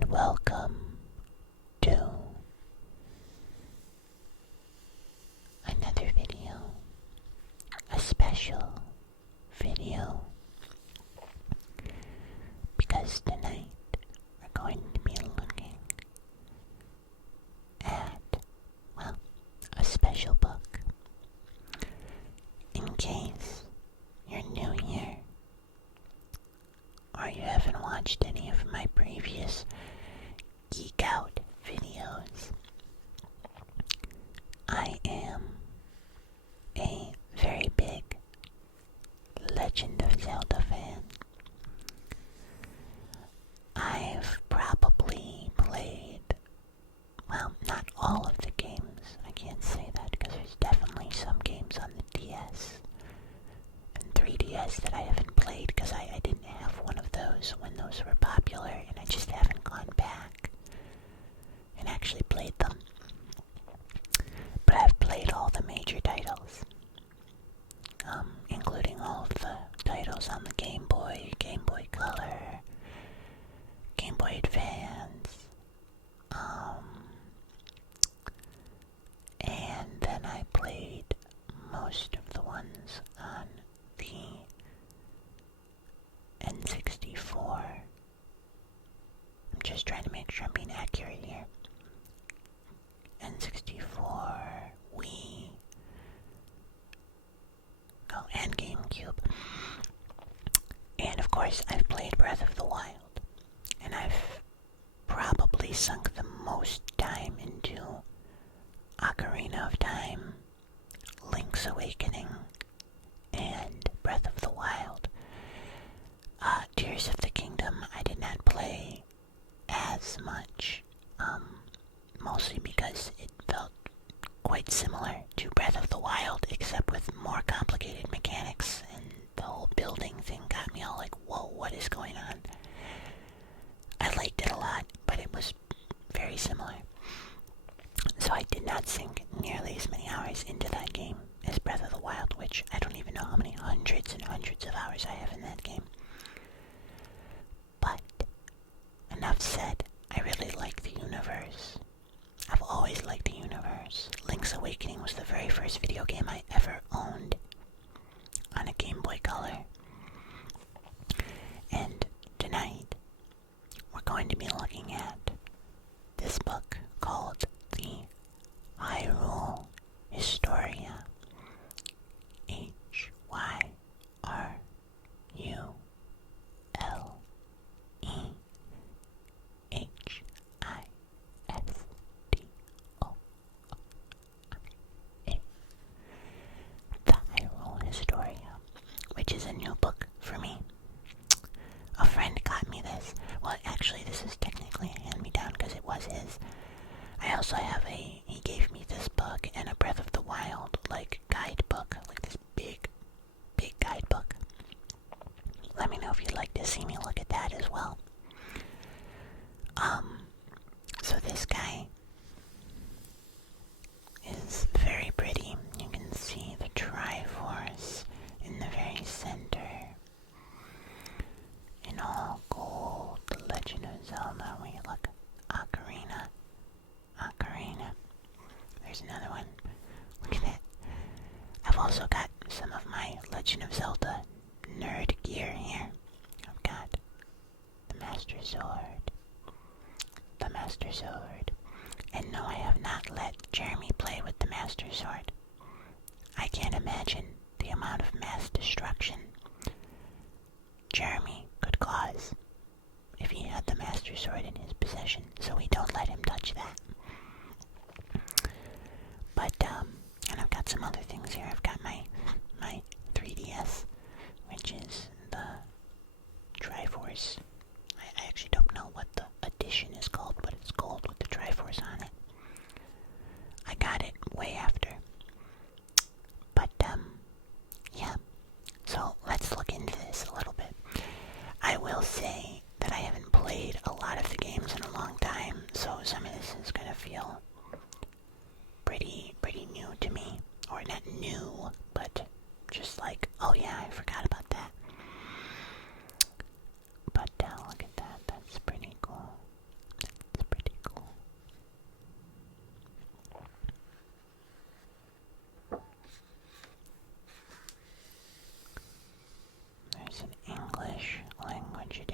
and welcome to another video, a special video, because tonight we're going to be looking at, well, a special book. In case you're new here, or you haven't watched any of my previous Geek Out videos, I am a very big Legend of Zelda fan. I've probably played, well, not all of the games. I can't say that because there's definitely some games on the DS and 3DS that I haven't played because I didn't have one of those when those were popular, and I just haven't gone back and actually played them. But I've played all the major titles, including all of the titles on the Game Boy, Game Boy Color, Game Boy Advance, and then I played most of the ones on the N64. I'm just trying to make sure I'm being accurate here. N64, Wii, oh, and GameCube. And of course, I've played Breath of the Wild, and I've probably sunk the most time into Ocarina of Time, Link's Awakening, and Breath of the Wild. Tears of the Kingdom I did not play as much, mostly because it felt quite similar to Breath of the Wild, except with more complicated mechanics, and the whole building thing got me all like, whoa, what is going on? I liked it a lot, but it was very similar. So I did not sink nearly as many hours into that game as Breath of the Wild, which I don't even know how many hundreds and hundreds of hours I have in that game. But, enough said, I really like the universe. I've always liked the universe. Link's Awakening was the very first video game I ever owned on a Game Boy Color. And tonight, we're going to be looking at this book called the Hyrule Historia. Hyrule. The Hyrule Historia, which is a new book for me. A friend got me this. Well, actually, this is technically a hand-me-down because it was his. I also have he gave me this book and a Breath of the Wild, guidebook, this big guidebook. Let me know if you'd like to see me look at that as well. So this guy is very pretty. You can see the Triforce in the very center. In all gold, the Legend of Zelda. Wait, look, Ocarina. There's another one. Look at that. I've also got some of my Legend of Zelda nerd gear here. I've got the Master Sword. And no, I have not let Jeremy play with the Master Sword. I can't imagine the amount of mass destruction Jeremy could cause if he had the Master Sword in his possession, so we don't let him touch that. But, and I've got some other things here. I've got my 3DS, which is the Triforce. I actually don't know what the edition is called, but it's gold with the Triforce on it. I got it way after. But, yeah. So, let's look into this a little bit. I will say that I haven't played a lot of the games in a long time, so some of this is gonna feel pretty new to me. Or not new, but just like, oh yeah, I forgot about that. But look at that, that's pretty cool.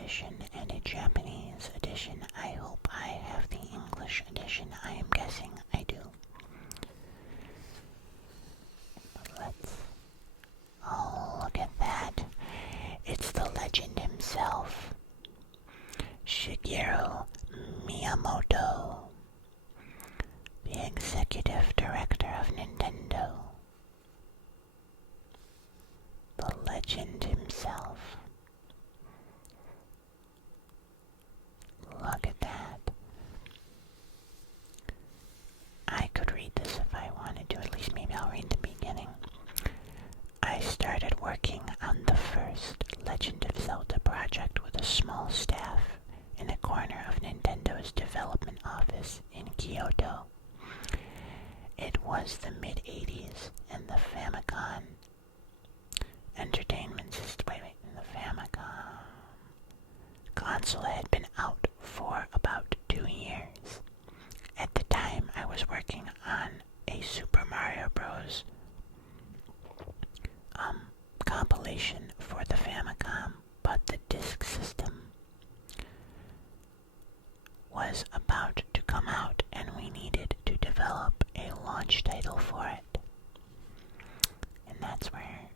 edition and a Japanese edition. I hope I have the English edition. I am guessing I do. Oh, look at that. It's the legend himself, Shigeru Miyamoto, the executive director of Nintendo. The legend himself. Look at that. I could read this if I wanted to. At least maybe I'll read the beginning. I started working on the first Legend of Zelda project with a small staff in a corner of Nintendo's development office in Kyoto. It was the mid-80s and the Famicom Entertainment System. The Famicom console had been out for about 2 years. At the time, I was working on a Super Mario Bros. Compilation for the Famicom, but the disk system was about to come out and we needed to develop a launch title for it. And that's where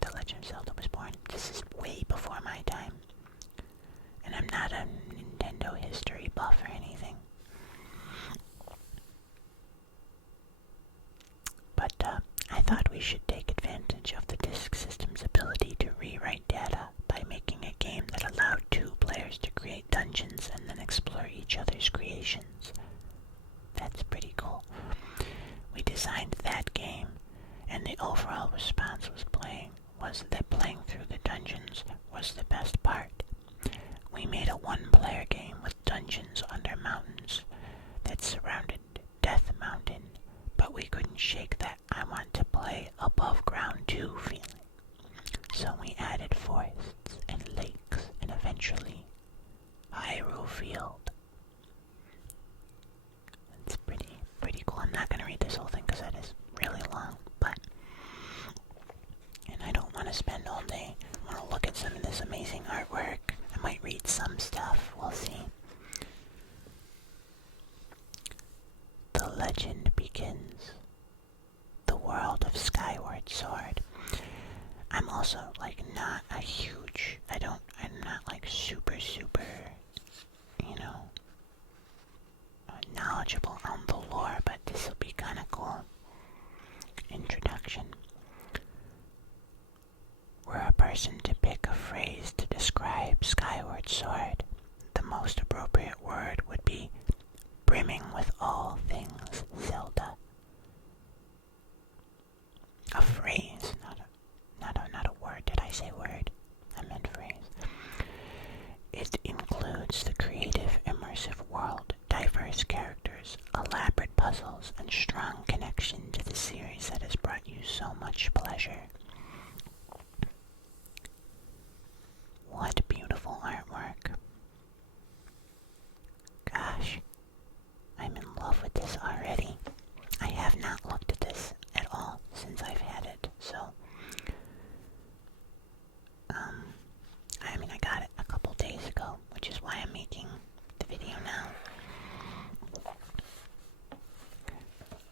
The Legend of Zelda was born. This is way before my time. And I'm not a Nintendo history buff or anything. But I thought we should take advantage of the disk system's ability to rewrite data by making a game that allowed 2 players to create dungeons and then explore each other's creations. That's pretty cool. We designed that game, and the overall response was that playing through the dungeons was the best part. We made a 1-player game with dungeons under mountains that surrounded Death Mountain, but we couldn't shake that I want to play above ground too feeling. So we added forests and lakes and eventually Hyrule Field. It's pretty cool. I'm not going to read this whole thing because that is really long, and I don't want to spend all day. I want to look at some of this amazing artwork. I might read some stuff. We'll see. The legend begins. The world of Skyward Sword. I'm also not a huge, I'm not super, knowledgeable on the lore, but this will be kind of cool. Introduction. We're a person to pick a phrase to describe Skyward Sword. The most appropriate word would be brimming with all things Zelda. A phrase, not a word. Did I say word? I meant phrase. It includes the creative, immersive world, diverse characters, elaborate puzzles, and strong connection to the series that has brought you so much pleasure. What beautiful artwork. Gosh, I'm in love with this already. I have not looked at this at all since I've had it, so I got it a couple days ago, which is why I'm making the video now.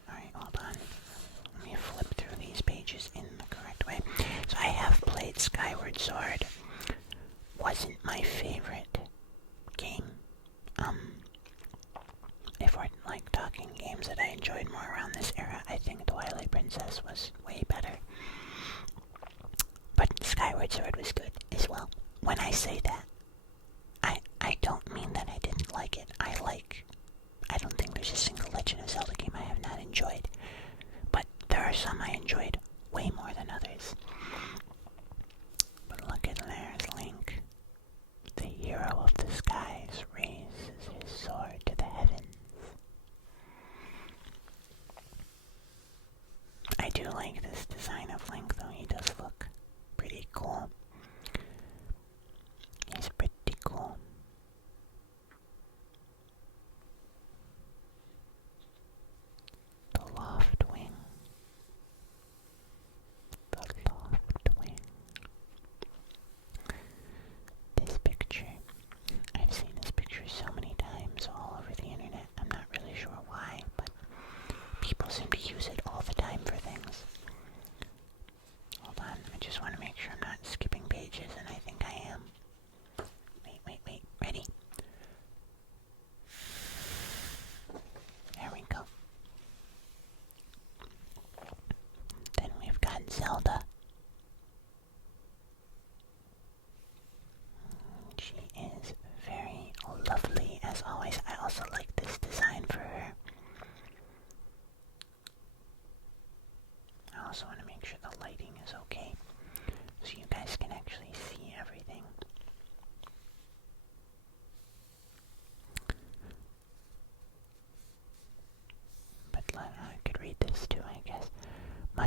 Alright, hold on. Let me flip through these pages in the correct way. So I have played Skyward Sword. Wasn't my favorite game. If we're talking games that I enjoyed more around this era, I think Twilight Princess was way better. But Skyward Sword was good as well. When I say that, I don't mean that I didn't like it. I don't think there's a single Legend of Zelda game I have not enjoyed. But there are some I enjoyed way more than others. But look at there's Link. The hero of the skies raises his sword to the heavens. I do like this design of Link, though. He does look pretty cool. He's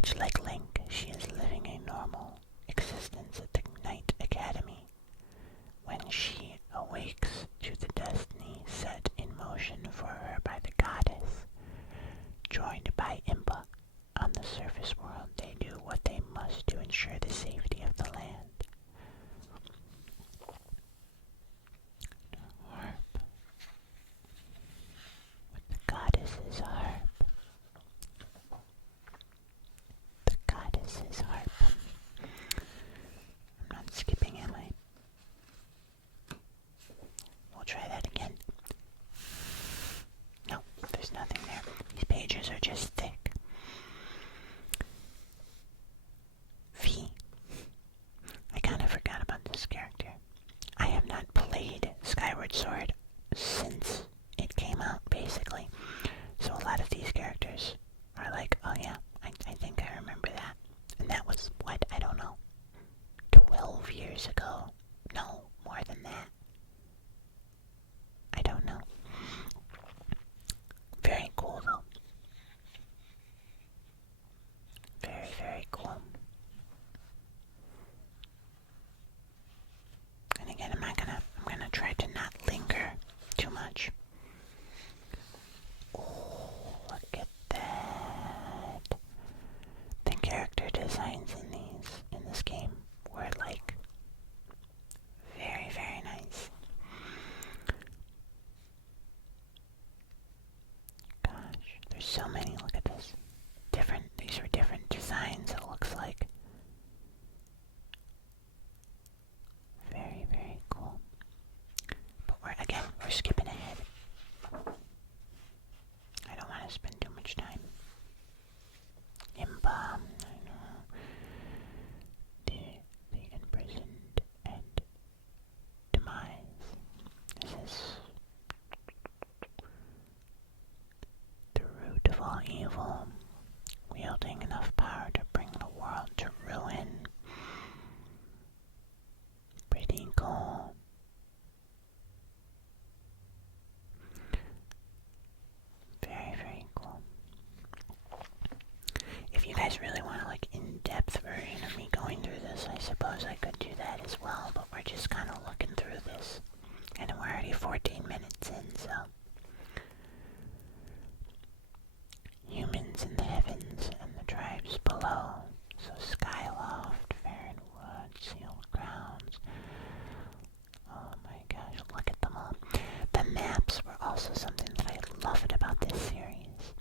Much like Link, she is living a normal existence at the Knight Academy when she awakes to the destiny set in motion for her by the goddess. Joined by Impa on the surface world, they do what they must to ensure the safety of the land. Harp. With the goddess's harp. The goddess's harp. I'm not skipping, am I? We'll try that again. No, there's nothing there. These pages are just thick. V. I kind of forgot about this character. I have not played Skyward Sword since it came out, basically. So a lot of these characters are like, oh yeah, I think I remember that. And that was, what, I don't know, 12 years ago? No, more than that. I don't know. Very cool, though. Very, very cool. And again, I'm gonna try to not linger too much. Oh, look at that. The character designs in this game were like very, very nice. Gosh, there's so many. Look at this. These are different designs, it looks like. Very, very cool. But we're skipping ahead. I don't want to spend too much time. Impa, I know. The imprisoned and demise. This is the root of all evil, wielding enough power to bring the world to ruin. Pretty cool. Very, very cool. If you guys really want like in-depth version of me going through this, I suppose I could do that as well, but we're just kind of looking through this. And we're already 14 minutes in, so. Humans in the heavens and the tribes below. So Skyloft, Farin Wood, Sealed Grounds. Oh my gosh, look at them all. The maps were also something that I loved about this series.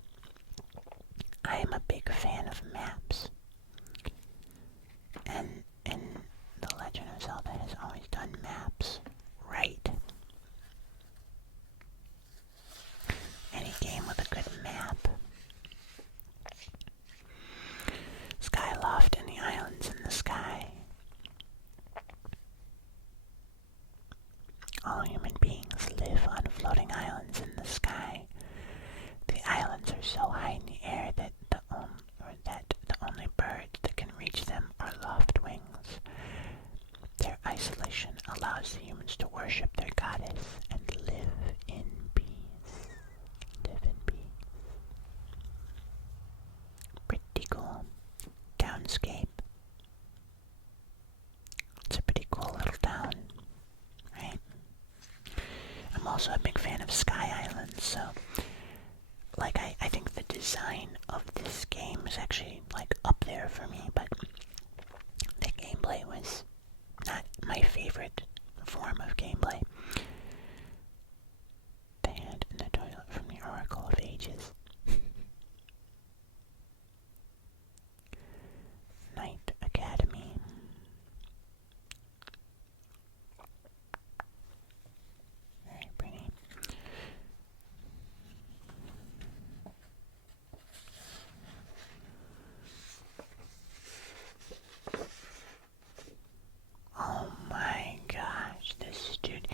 I am a big fan of maps. And The Legend of Zelda has always done maps right. Any game with a good map. Skyloft and the islands in the sky. All human beings live on floating islands in the sky. The islands are so high in the air that the only birds that can reach them are loft wings. Their isolation allows the humans to worship their goddess and live in peace. Live in peace. Pretty cool. Townscape. It's a pretty cool little town, right? I'm also a big fan of Sky Islands, so like I think the design of this game is actually like up there for me, but the gameplay was not my favorite form of gameplay. The hand in the toilet from the Oracle of Ages. Knight Academy. Very pretty. Oh my gosh, this dude.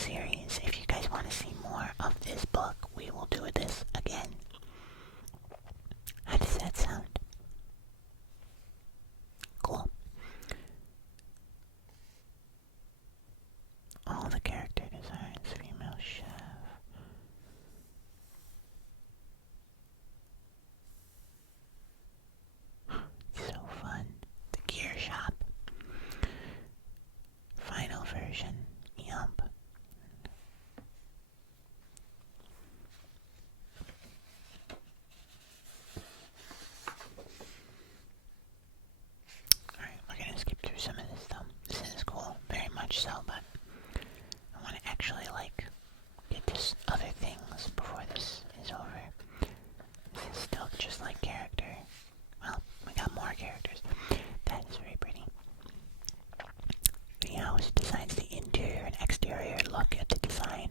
series. If you guys want to see more of this book, we will do this again. How does that sound? Cool. All the character designs, female chef. So fun. The gear shop. Final version. Yump. Alright, we're gonna skip through some of this stuff. This is cool, very much so, but I want to actually, get to other things before this is over. This is still just like character. Well, we got more characters. That is very pretty. The house designs the interior and exterior look at the design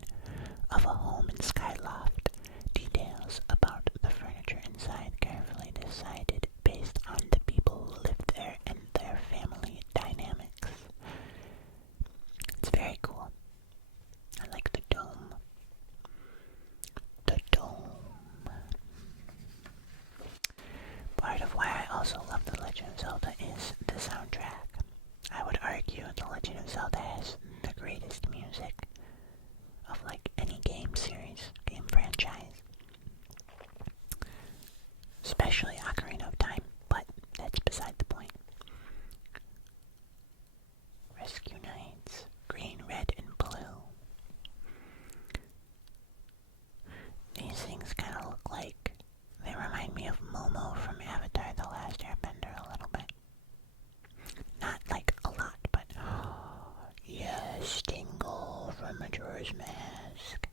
of a home in Skyloft. Details about the furniture inside carefully decided based on the people who live there and their family dynamics. It's very cool. I like the dome. The dome. Part of why I also love The Legend of Zelda is the soundtrack. I would argue The Legend of Zelda has the greatest music of any game series, game franchise. Especially Ocarina of Time, but that's beside the point. Rescue Knights, green, red, and blue. These things kind of look like, they remind me of Momo from Avatar The Last Airbender a little bit. Not a lot, but yes, Tingles from Majora's Mask.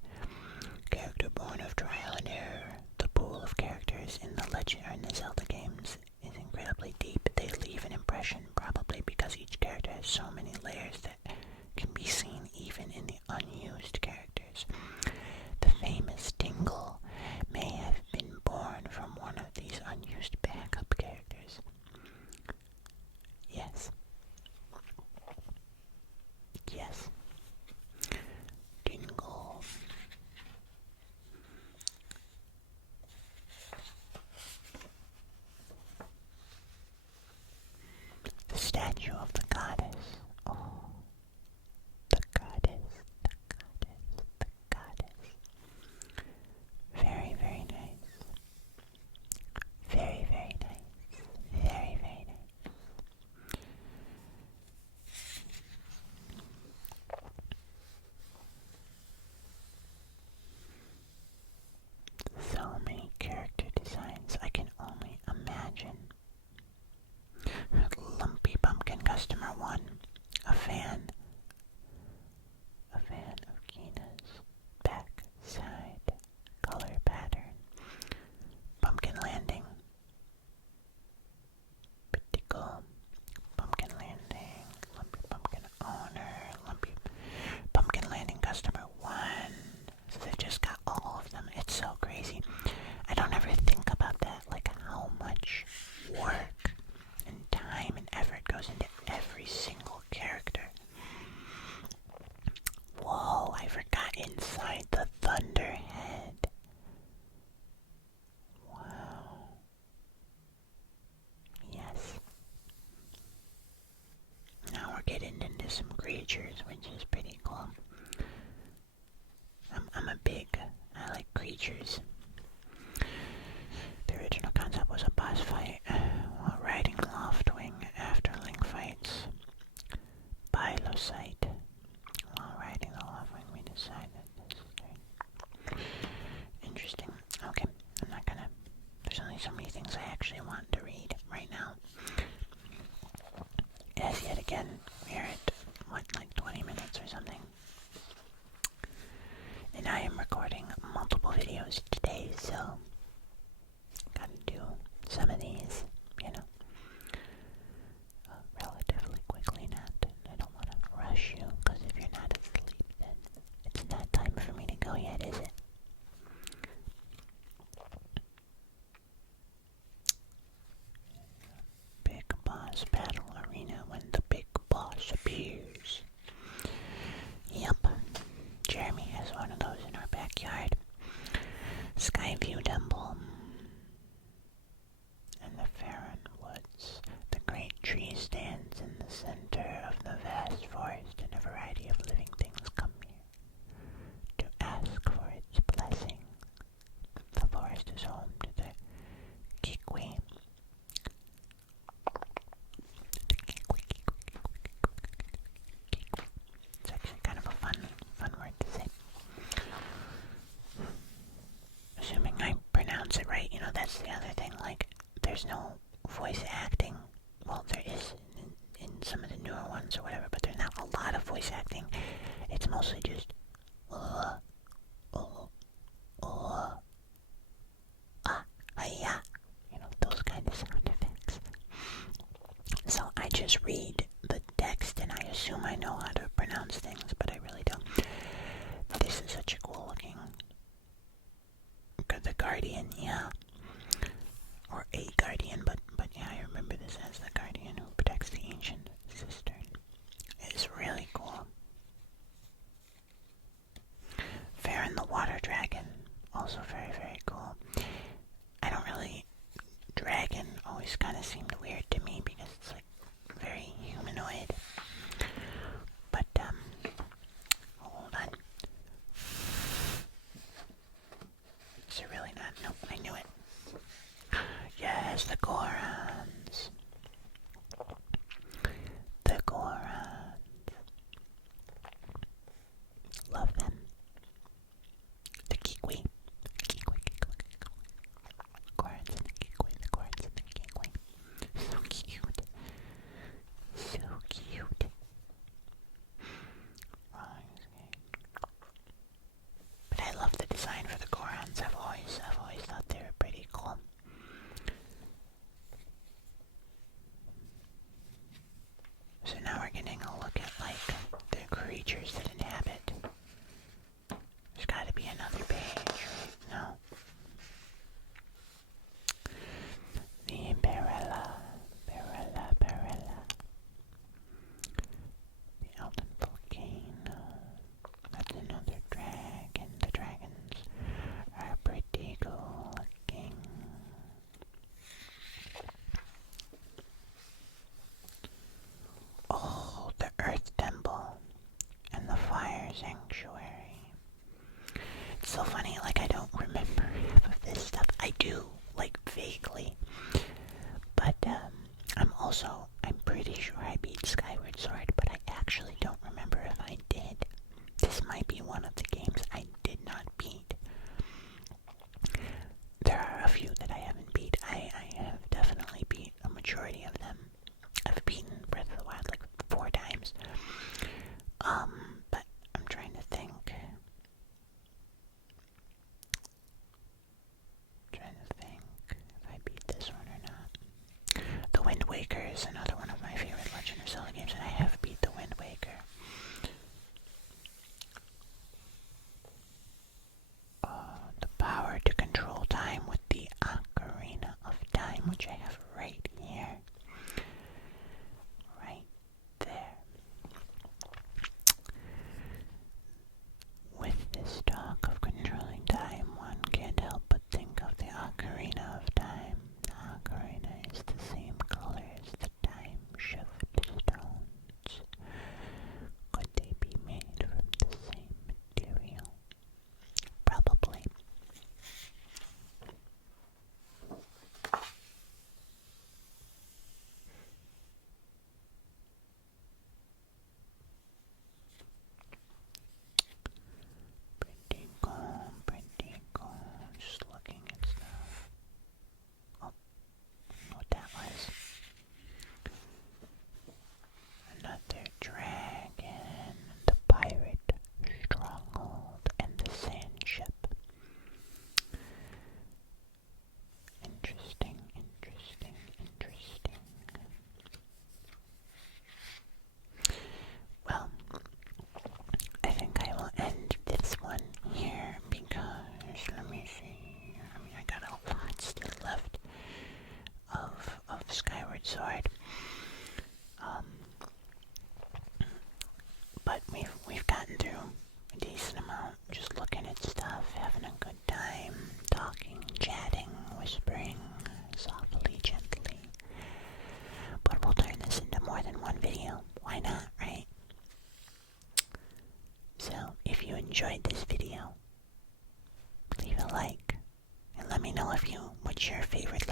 Character born of trial and error. The pool of characters in the Legend or in the Zelda games is incredibly deep. They leave an impression, probably because each character has so many layers that can be seen even in the unused characters. The famous Tingle may have been born from one of these unused backup characters. Yes. Yes. Tingle. The statue of the goddess. Oh. The goddess. The goddess. The goddess. Very, very nice. Very, very nice. Very, very nice. So many character designs, I can only imagine. Lumpy Pumpkin Customer 1, a fan of Kina's back side color pattern. Pumpkin Landing. Pretty cool. Pumpkin Landing, Lumpy Pumpkin Owner, Lumpy Pumpkin Landing Customer 1. So they've just got all of them. It's so crazy. I don't ever think about that, how much work and time and effort goes into every single character. Whoa, I forgot inside the Thunderhead. Wow. Yes. Now we're getting into some creatures, which is pretty cool. I like creatures. The original concept was a boss fight while riding Loftwing after Link fights Bylosite. While riding the Loftwing, we decided this is very interesting. Okay, I'm not gonna. There's only so many things I actually want to read right now. As yet again, we're at 20 minutes or something. And I am recording multiple videos today. View Temple and the H4n Woods. The great tree stands in the center of the vast forest, and a variety of living things come here to ask for its blessing. The forest is home to the Kikwi. It's actually kind of a fun word to say. Assuming I pronounce it right, that's the other thing, like, there's no voice acting. Well, there is in some of the newer ones or whatever, but there's not a lot of voice acting. It's mostly just, yeah, those kind of sound effects. So I just read the text and I assume I know how to pronounce things, but I really don't. This is such a cool looking. The Guardian, yeah. Or a Guardian, but yeah, I remember this as the Guardian who protects the ancient cistern. It's really cool. H4n the Water Dragon, also very, very cool. I don't really... Dragon always kind of seemed weird to me because it's like very humanoid. But, hold on. Is it really not? Nope, I knew it. Yes, the Gorons. The Gorons. Love them. The Kikwi. Gorons and the Kikwi. The Gorons and the Kikwi. So cute. So cute. But I love the design for the Gorons. I've always thought they were pretty cool. So now we're getting a look at, like, the creatures that inhabit. There's gotta be another page, right? No? The Barella. The Elden Volcano. That's another dragon. The dragons are pretty cool looking. Oh, the Earth Temple and the Fire Sanctuary. It's so funny, like, I don't remember half of this stuff. I do, like, vaguely. But, I'm pretty sure I beat Skyward Sword, but I actually don't remember if I did. This might be one of the games I did not beat. There are a few that I haven't beat. I have definitely beat a majority of them. I've beaten Breath of the Wild like 4 times. But I'm trying to think. If I beat this one or not. The Wind Waker is another one of my favorite Legend of Zelda games, and I have beat the Wind Waker. enjoyed this video, leave a like and let me know what's your favorite